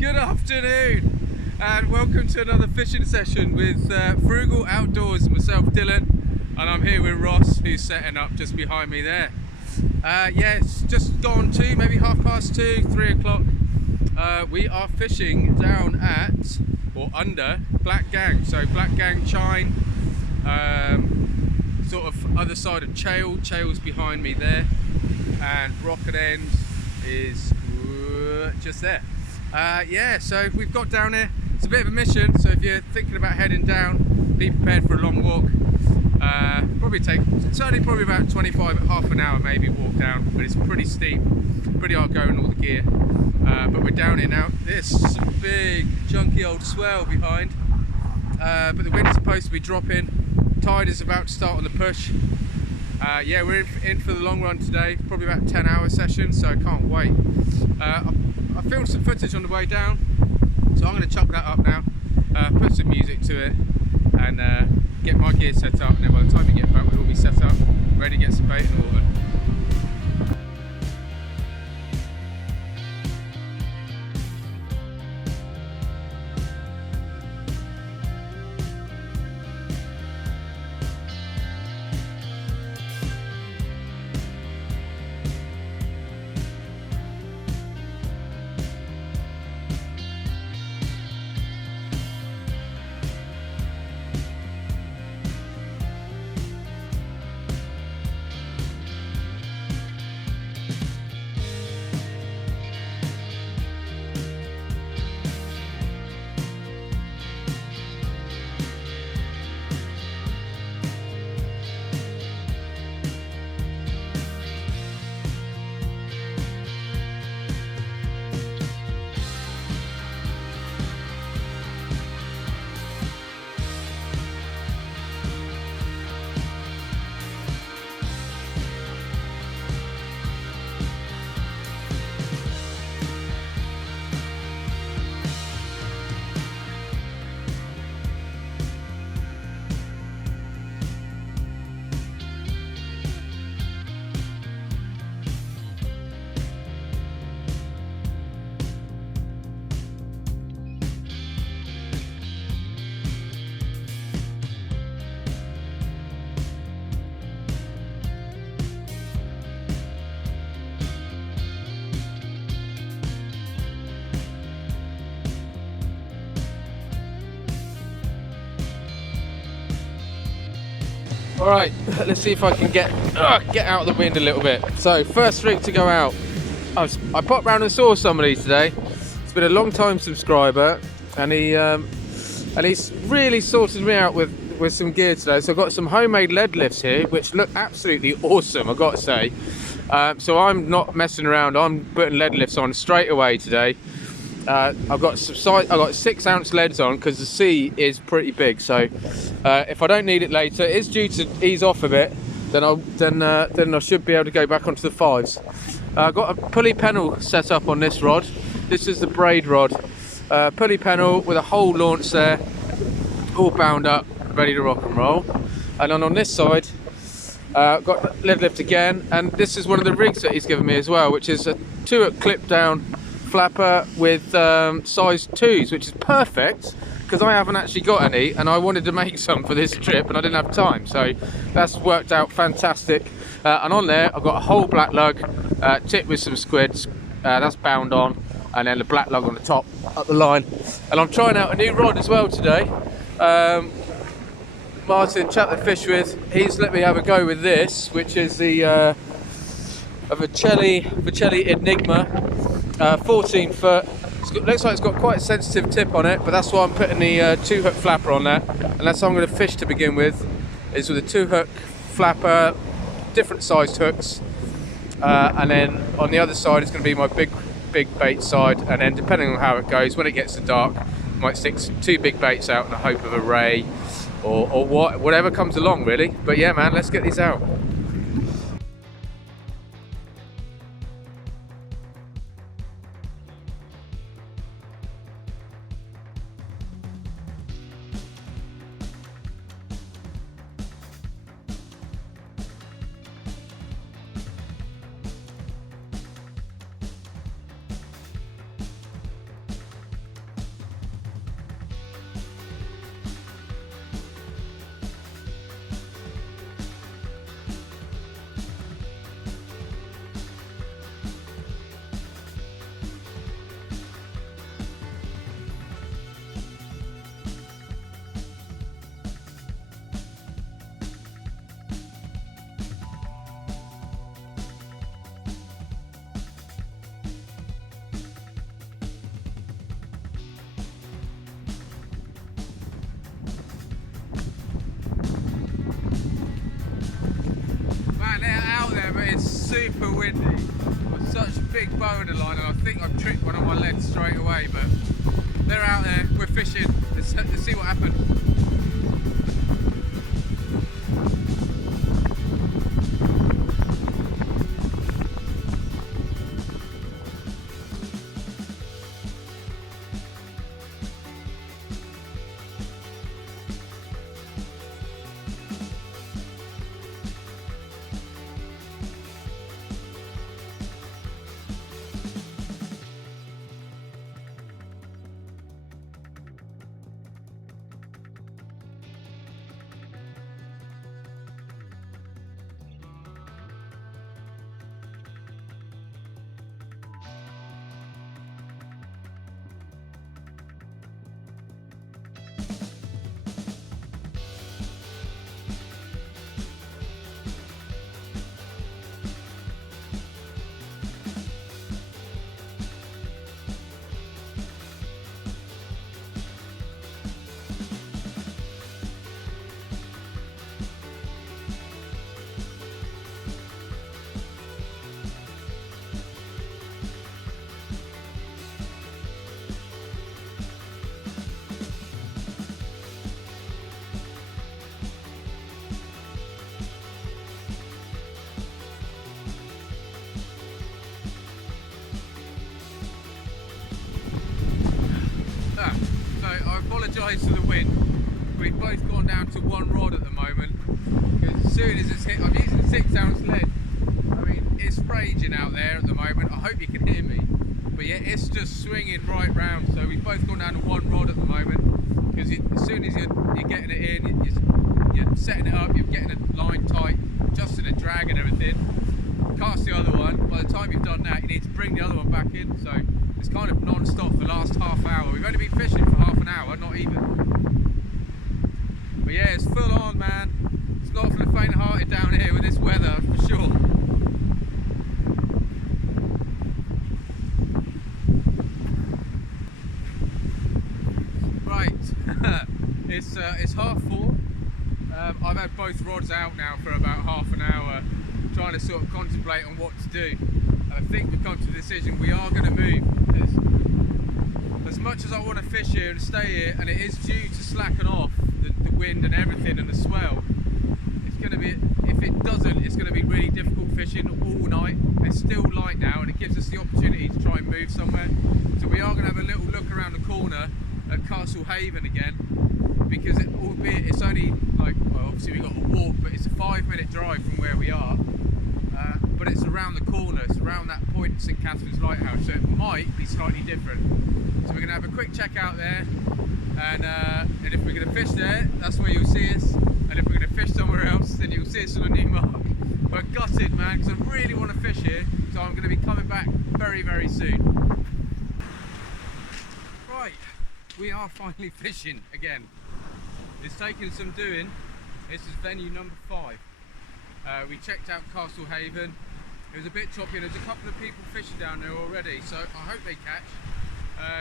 Good afternoon and welcome to another fishing session with Frugal Outdoors, myself Dylan, and I'm here with Ross, who's setting up just behind me there. Yeah, it's just gone to maybe 2:30, 3 o'clock. We are fishing down at or under BLACKGANG, so BLACKGANG CHINE, sort of other side of Chale's behind me there, and Rocket End is just there. Yeah, so we've got down here. It's a bit of a mission, so if you're thinking about heading down, be prepared for a long walk. It's only probably about 25, half an hour maybe walk down, but it's pretty steep, pretty hard going, all the gear. But we're down here now. There's some big chunky old swell behind, but the wind is supposed to be dropping. Tide is about to start on the push. Yeah, we're in for the long run today, probably about a 10-hour session, so I can't wait. I filmed some footage on the way down, so I'm going to chop that up now, put some music to it, and get my gear set up, and then by the time we get back we'll all be set up, ready to get some bait in the water. Alright, let's see if I can get out of the wind a little bit. So, first rig to go out. I popped round and saw somebody today. It's been a long time subscriber, and he's really sorted me out with some gear today. So I've got some homemade lead lifts here, which look absolutely awesome, I've got to say. So I'm not messing around, I'm putting lead lifts on straight away today. I've got 6-ounce leads on because the sea is pretty big, so if I don't need it later, it's due to ease off a bit, then I should be able to go back onto the 5s. I've got a pulley pennel set up on this rod. This is the braid rod, pulley pennel with a whole launch there, all bound up, ready to rock and roll. And then on this side, I've got lead lift again, and this is one of the rigs that he's given me as well, which is a 2-hook clip down flapper with size 2s, which is perfect because I haven't actually got any, and I wanted to make some for this trip and I didn't have time, so that's worked out fantastic. And on there I've got a whole black lug tipped with some squids, that's bound on, and then the black lug on the top up the line. And I'm trying out a new rod as well today. Martin, chap that I fish with, he's let me have a go with this, which is the Wight Enigma. 14 foot. Looks like it's got quite a sensitive tip on it, but that's why I'm putting the 2-hook flapper on there, and that's how I'm going to fish to begin with, is with a 2-hook flapper, different sized hooks, and then on the other side is going to be my big bait side, and then depending on how it goes, when it gets to dark, I might stick 2 big baits out in the hope of a ray or whatever comes along really. But yeah man, let's get these out. super windy with such a big bow in the line, and I think I've tricked one of my leads straight away, but they're out there, we're fishing, let's see what happens. I apologise for the wind. We've both gone down to one rod at the moment because as soon as it's hit, I'm using a 6-ounce lead. I mean, it's raging out there at the moment. I hope you can hear me, but yeah, it's just swinging right round. So we've both gone down to one rod at the moment because as soon as you're getting it in, you're setting it up, you're getting the line tight, adjusting the drag and everything. Cast the other one. By the time you've done that, you need to bring the other one back in. So it's kind of non-stop for the last half hour. We've only been fishing for half an hour, not even. But yeah, it's full on, man. It's not for the faint-hearted down here with this weather, for sure. Right, it's 4:30. I've had both rods out now for about half an hour, trying to sort of contemplate on what to do. And I think we've come to the decision we are going to move. As much as I want to fish here and stay here, and it is due to slacken off the wind and everything and the swell, it's going to be, if it doesn't, it's going to be really difficult fishing all night. It's still light now and it gives us the opportunity to try and move somewhere. So we are going to have a little look around the corner at Castle Haven again, because albeit it's only like, well, obviously we got to walk, but it's a 5-minute drive from where we are. But it's around the corner, it's around that point at St Catherine's Lighthouse, so it might be slightly different. So we're going to have a quick check out there, and if we're going to fish there, that's where you'll see us, and if we're going to fish somewhere else, then you'll see us on a new mark. But gutted, man, because I really want to fish here, so I'm going to be coming back very, very soon. Right, we are finally fishing again. It's taken some doing. This is venue number 5. We checked out Castle Haven. It was a bit choppy, and there's a couple of people fishing down there already, so I hope they catch,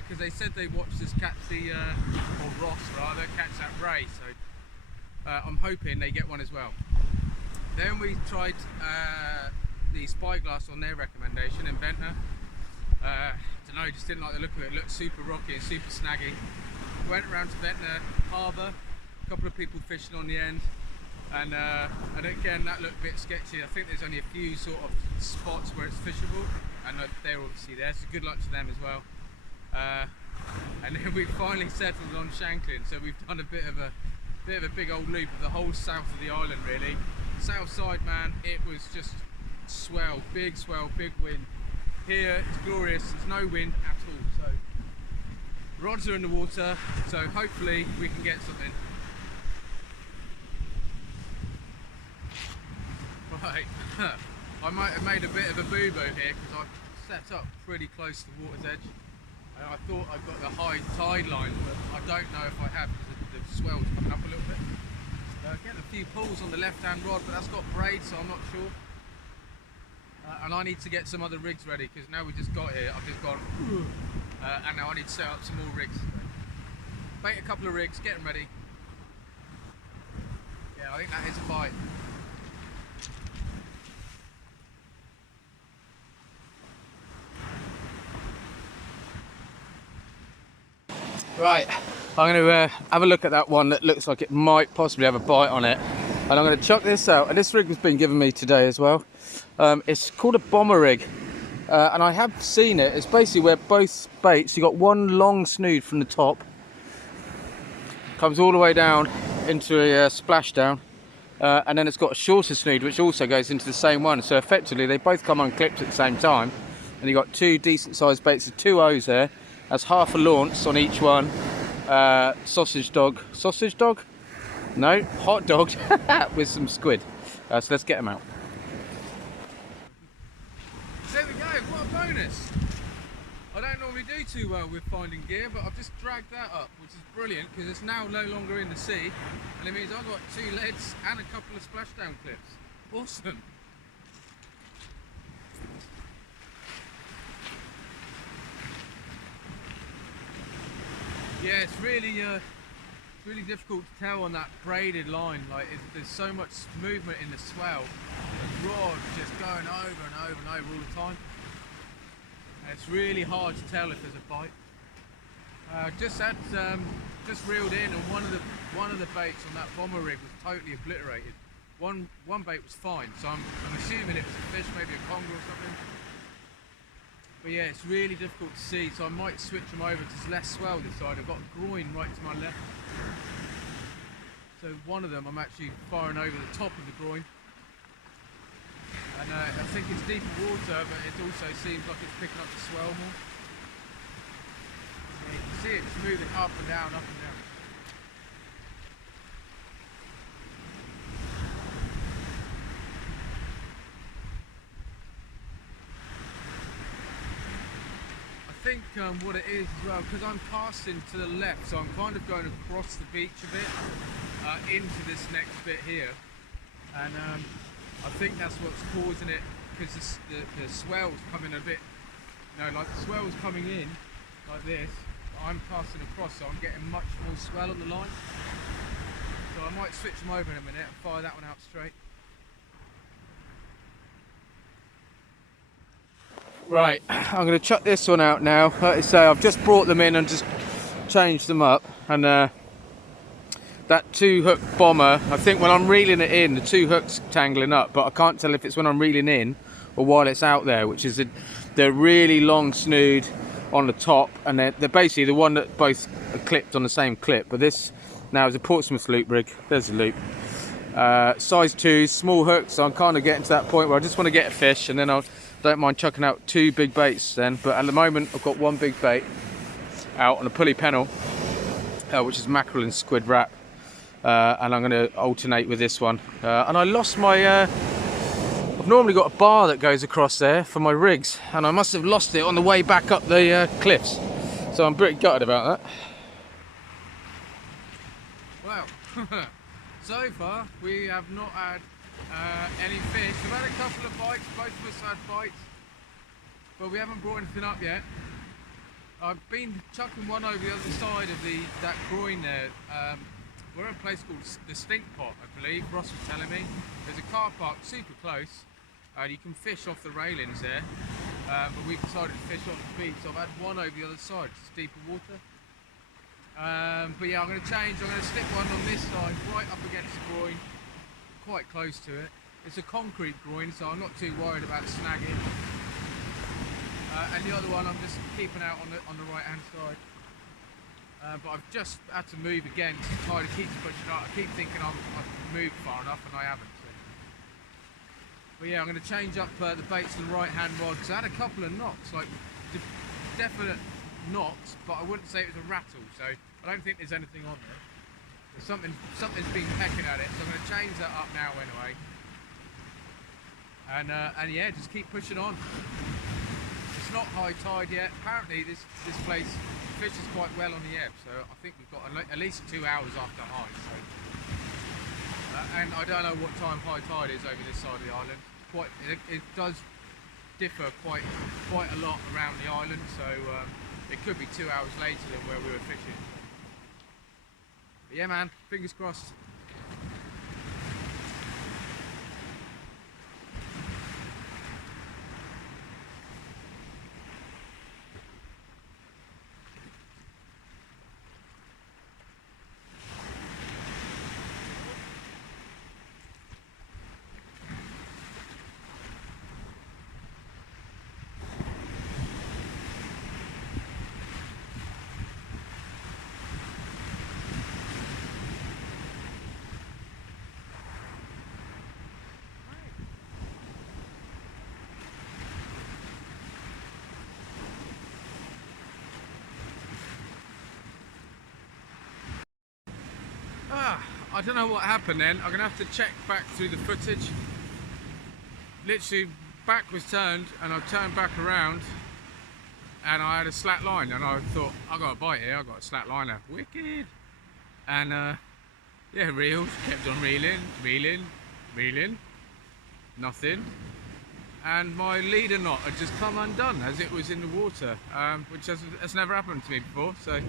because they said they watched us catch the, or Ross rather, catch that ray, so I'm hoping they get one as well. Then we tried the spyglass on their recommendation in Ventnor. Don't know, just didn't like the look of it. It looked super rocky and super snaggy. Went around to Ventnor Harbour, a couple of people fishing on the end. And again, that looked a bit sketchy. I think there's only a few sort of spots where it's fishable, and they're obviously there, so good luck to them as well. And then we finally settled on Shanklin, so we've done a bit of a big old loop of the whole south of the island, really. South side, man, it was just swell, big wind. Here it's glorious, there's no wind at all, so rods are in the water, so hopefully we can get something. Right, I might have made a bit of a boo-boo here because I've set up pretty close to the water's edge. And I thought I've got the high tide line, but I don't know if I have because the swell's coming up a little bit. Getting a few pulls on the left-hand rod, but that's got braid, so I'm not sure. And I need to get some other rigs ready because now we just got here, I've just gone, and now I need to set up some more rigs. Bait a couple of rigs, get them ready. Yeah, I think that is a bite. Right, I'm going to have a look at that one that looks like it might possibly have a bite on it. And I'm going to chuck this out. And this rig has been given me today as well. It's called a bomber rig. And I have seen it. It's basically where both baits, you've got one long snood from the top. Comes all the way down into a splashdown. And then it's got a shorter snood which also goes into the same one. So effectively they both come unclipped at the same time. And you've got two decent sized baits with two O's there. That's half a launce on each one. Sausage dog? No, hot dog with some squid. So let's get them out. There we go, what a bonus. I don't normally do too well with finding gear, but I've just dragged that up, which is brilliant because it's now no longer in the sea. And it means I've got two leads and a couple of splashdown clips. Awesome. Yeah, it's really difficult to tell on that braided line. Like there's so much movement in the swell. The rod just going over and over and over all the time. And it's really hard to tell if there's a bite. Just reeled in, and one of the baits on that bomber rig was totally obliterated. One bait was fine, so I'm assuming it was a fish, maybe a conger or something. But yeah, it's really difficult to see, so I might switch them over to less swell this side. I've got a groin right to my left. So one of them I'm actually firing over the top of the groin. And I think it's deeper water, but it also seems like it's picking up the swell more. Yeah, you can see it's moving up and down, up and down. I think what it is as well, because I'm casting to the left, so I'm kind of going across the beach a bit into this next bit here, and I think that's what's causing it, because the swell's coming a bit, like the swell's coming in like this, but I'm casting across, so I'm getting much more swell on the line. So I might switch them over in a minute and fire that one out straight. Right, I'm going to chuck this one out now. Like I say, I've just brought them in and just changed them up, and that 2-hook bomber, I think when I'm reeling it in, the 2 hooks tangling up, but I can't tell if it's when I'm reeling in or while it's out there, which is the really long snood on the top, and they're basically the one that both are clipped on the same clip. But this now is a Portsmouth loop rig. There's the loop. Size 2, small hooks, so I'm kind of getting to that point where I just want to get a fish, and then I don't mind chucking out 2 big baits then. But at the moment I've got 1 big bait out on a pulley pennel, which is mackerel and squid wrap, and I'm going to alternate with this one. And I lost my I've normally got a bar that goes across there for my rigs, and I must have lost it on the way back up the cliffs, so I'm pretty gutted about that. Well, so far we have not had any fish. We've had a couple of bites, both of us had bites, but we haven't brought anything up yet. I've been chucking one over the other side of that groin there. We're at a place called the Stink Pot, I believe. Ross was telling me. There's a car park super close, and you can fish off the railings there. But we've decided to fish off the beach. So I've had one over the other side. It's deeper water. But yeah, I'm going to change. I'm going to stick one on this side, right up against the groin, quite close to it. It's a concrete groin, so I'm not too worried about snagging. And the other one, I'm just keeping out on the right hand side. But I've just had to move again to try to keep pushing up. I keep thinking I've moved far enough, and I haven't. So. But yeah, I'm going to change up the baits to the right hand rod, because I had a couple of knocks, like definite knocks, but I wouldn't say it was a rattle, so I don't think there's anything on there. There's something's been pecking at it, so I'm going to change that up now anyway. And yeah, just keep pushing on. It's not high tide yet. Apparently this place fishes quite well on the ebb, so I think we've got at least 2 hours after high. So, and I don't know what time high tide is over this side of the island. It does differ quite a lot around the island, so it could be 2 hours later than where we were fishing. But yeah, man, fingers crossed. I don't know what happened then. I'm gonna have to check back through the footage. Literally, back was turned, and I turned back around, and I had a slack line, and I thought, I got a bite here. I got a slack liner, wicked. And yeah, reeled, kept on reeling, nothing. And my leader knot had just come undone as it was in the water, which has never happened to me before. So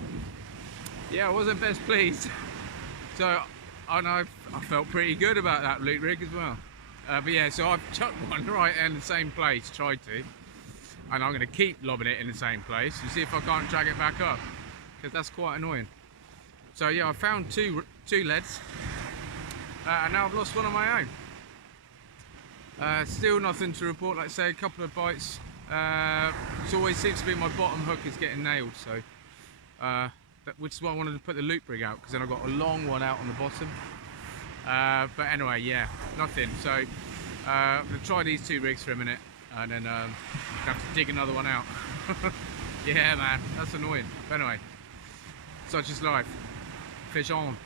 yeah, I wasn't best pleased. So and I felt pretty good about that loop rig as well. But yeah, so I've chucked one right in the same place, tried to, and I'm going to keep lobbing it in the same place and see if I can't drag it back up, because that's quite annoying. So yeah, I found two leads, and now I've lost one on my own. Still nothing to report. Like I say, a couple of bites. It always seems to be my bottom hook is getting nailed, so which is why I wanted to put the loop rig out, because then I've got a long one out on the bottom. But anyway, yeah, nothing. So I'm gonna try these two rigs for a minute, and then have to dig another one out. Yeah, man, that's annoying. But anyway, such is life. Fish on.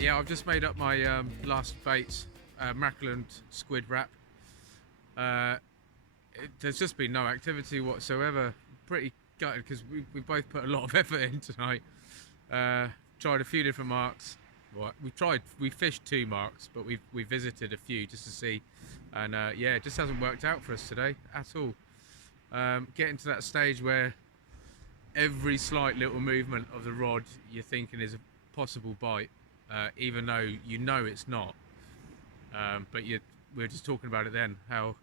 Yeah, I've just made up my last baits, mackerel and squid wrap. There's just been no activity whatsoever. Pretty gutted, because we both put a lot of effort in tonight. Tried a few different marks. Well, we fished 2 marks, but we visited a few just to see, and yeah, it just hasn't worked out for us today at all. Getting to that stage where every slight little movement of the rod you're thinking is a possible bite. Even though you know it's not, but we were just talking about it then, how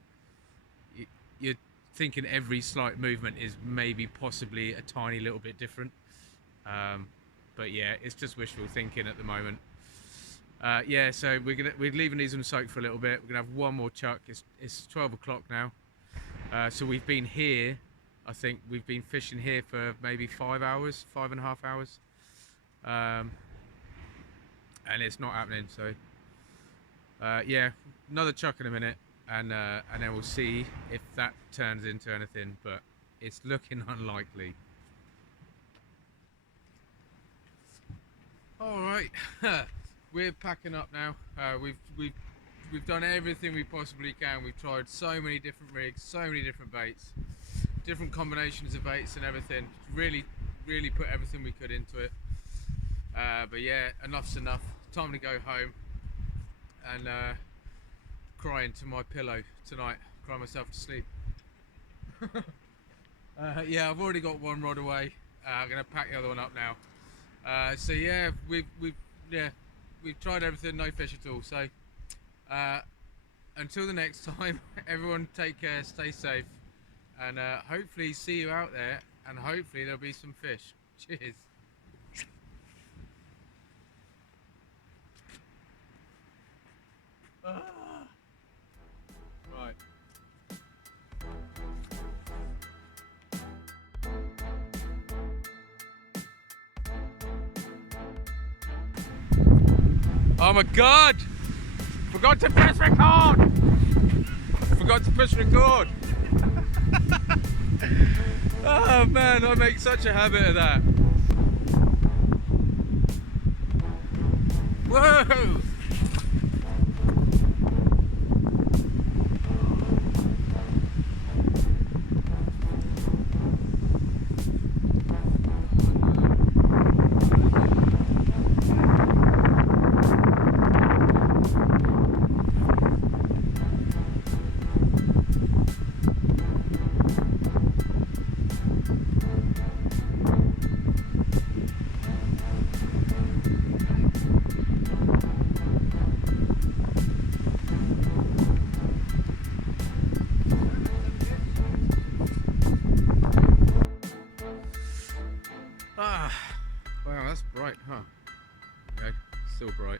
you're thinking every slight movement is maybe possibly a tiny little bit different, but yeah, it's just wishful thinking at the moment. Yeah, so we're leaving these on soak for a little bit. We're gonna have one more chuck. It's 12 o'clock now, so we've been here, I think we've been fishing here for maybe 5 hours, 5.5 hours, and it's not happening. So yeah, another chuck in a minute, and then we'll see if that turns into anything, but it's looking unlikely. All right, we're packing up now. We've done everything we possibly can. We've tried so many different rigs, so many different baits, different combinations of baits and everything. Really put everything we could into it. But yeah, enough's enough. Time to go home and cry into my pillow tonight. Cry myself to sleep. Yeah, I've already got one rod away. I'm gonna pack the other one up now. So yeah, we've tried everything, no fish at all. So until the next time, everyone take care, stay safe, and hopefully see you out there, and hopefully there'll be some fish. Cheers. Right. Oh my god! Forgot to press record! Forgot to push record! Oh man, I make such a habit of that. Whoa! Ah, wow, that's bright, huh? Okay, still bright.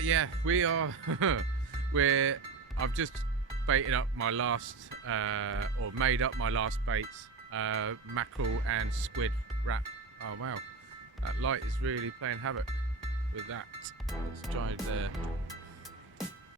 Yeah, we are. I've just baited up my last, or made up my last baits, mackerel and squid wrap. Oh wow, that light is really playing havoc with that. Let's try the